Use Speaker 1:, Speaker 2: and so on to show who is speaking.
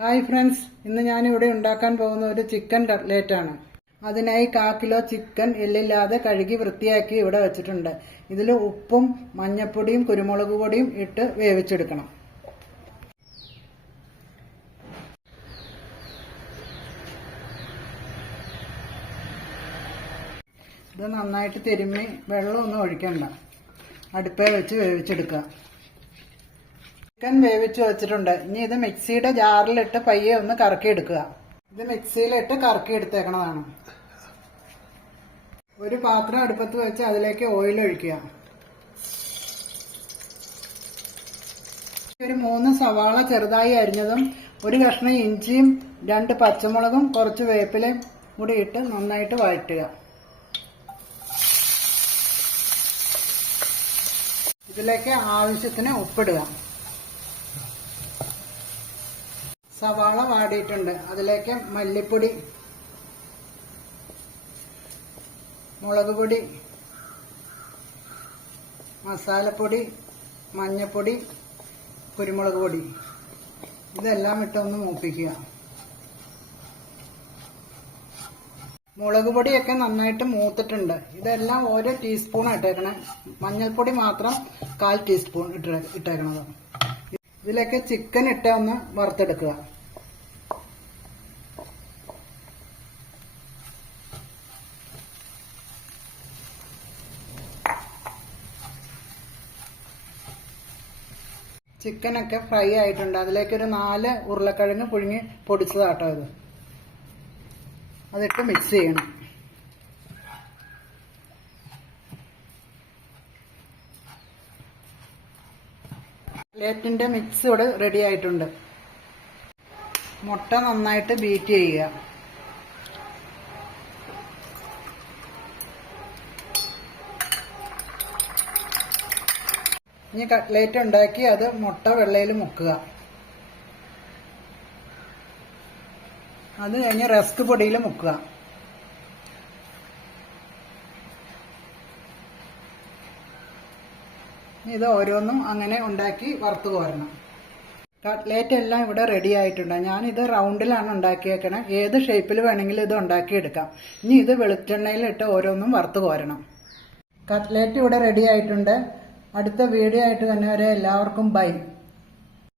Speaker 1: Hi friends ഇന്ന് ഞാനിവിടെ ഉണ്ടാക്കാൻ പോകുന്ന ഒരു ചിക്കൻ കട്ട്ലേറ്റ് ആണ് അതിനായി കാ കിലോ ചിക്കൻ എല്ലില്ലാതെ കഴുകി വൃത്തിയാക്കി ഇവിടെ വെച്ചിട്ടുണ്ട്. ഇതിൽ ഉപ്പും മഞ്ഞപ്പൊടിയും കുരുമുളക് പൊടിയും ഇട്ട് വേവിച്ചെടുക്കണം. ഇത് നന്നായിട്ട് തിരുമ്മി വെള്ളമൊന്നും ഒഴിക്കണ്ട. അടുപ്പേ വെച്ച് വേവിച്ചെടുക്കുക. ചിക്കൻ വേവിച്ച് വെച്ചിട്ടുണ്ട്. ഇനി ഇത് മിക്സിയുടെ ജാറിലിട്ട് പയ്യെ ഒന്ന് കറക്കിയെടുക്കുക. ഇത് മിക്സിയിലിട്ട് കറക്കി എടുത്തേക്കണതാണ് ഒരു പാത്രം അടുപ്പത്ത് വെച്ച് അതിലേക്ക് ഓയിൽ ഒഴിക്കുക. ഒരു മൂന്ന് സവാള ചെറുതായി അരിഞ്ഞതും ഒരു കഷ്ണം ഇഞ്ചിയും രണ്ട് പച്ചമുളകും കുറച്ച് വേപ്പിലയും കൂടി ഇട്ട് നന്നായിട്ട് വഴറ്റുക. ഇതിലേക്ക് ആവശ്യത്തിന് ഉപ്പിടുക. സവാള വാടിയിട്ടുണ്ട്. അതിലേക്ക് മല്ലിപ്പൊടി മുളക് പൊടി മസാലപ്പൊടി മഞ്ഞപ്പൊടി കുരുമുളക് പൊടി. ഇതെല്ലാം ഇട്ടൊന്ന് മൂപ്പിക്കുക. മുളക് പൊടിയൊക്കെ നന്നായിട്ട് മൂത്തിട്ടുണ്ട്. ഇതെല്ലാം ഓരോ ടീസ്പൂൺ ഇട്ടേക്കണേ. മഞ്ഞൾപ്പൊടി മാത്രം കാൽ ടീസ്പൂൺ ഇട്ടേ ഇട്ടേക്കണത്. ഇതിലേക്ക് ചിക്കൻ ഇട്ട് ഒന്ന് വറുത്തെടുക്കുക. ചിക്കനൊക്കെ ഫ്രൈ ആയിട്ടുണ്ട്. അതിലേക്ക് ഒരു നാല് ഉരുളക്കിഴങ്ങ് പുഴുങ്ങി പൊടിച്ചതാട്ടോ ഇത്. അതിട്ട് മിക്സ് ചെയ്യണം. ലേറ്റിന്റെ മിക്സ് ഇവിടെ റെഡി ആയിട്ടുണ്ട്. മുട്ട നന്നായിട്ട് ബീറ്റ് ചെയ്യുക. ഇനി കട്ട്ലേറ്റ് ഉണ്ടാക്കി അത് മുട്ട വെള്ളയിൽ മുക്കുക. അത് കഴിഞ്ഞ് റസ്ക് പൊടിയിൽ മുക്കുക. ഇത് ഓരോന്നും അങ്ങനെ ഉണ്ടാക്കി വറുത്ത് കോരണം. കട്ട്ലേറ്റ് എല്ലാം ഇവിടെ റെഡി ആയിട്ടുണ്ട്. ഞാനിത് റൗണ്ടിലാണ് ഉണ്ടാക്കിയേക്കണേ. ഏത് ഷേപ്പിൽ വേണമെങ്കിലും ഇത് ഉണ്ടാക്കിയെടുക്കാം. ഇനി ഇത് വെളിച്ചെണ്ണയിലിട്ട് ഓരോന്നും വറുത്ത് കോരണം. കട്ട്ലേറ്റ് ഇവിടെ റെഡി ആയിട്ടുണ്ട്. അടുത്ത വീഡിയോ ആയിട്ട് തന്നെ വരെ എല്ലാവർക്കും ബൈ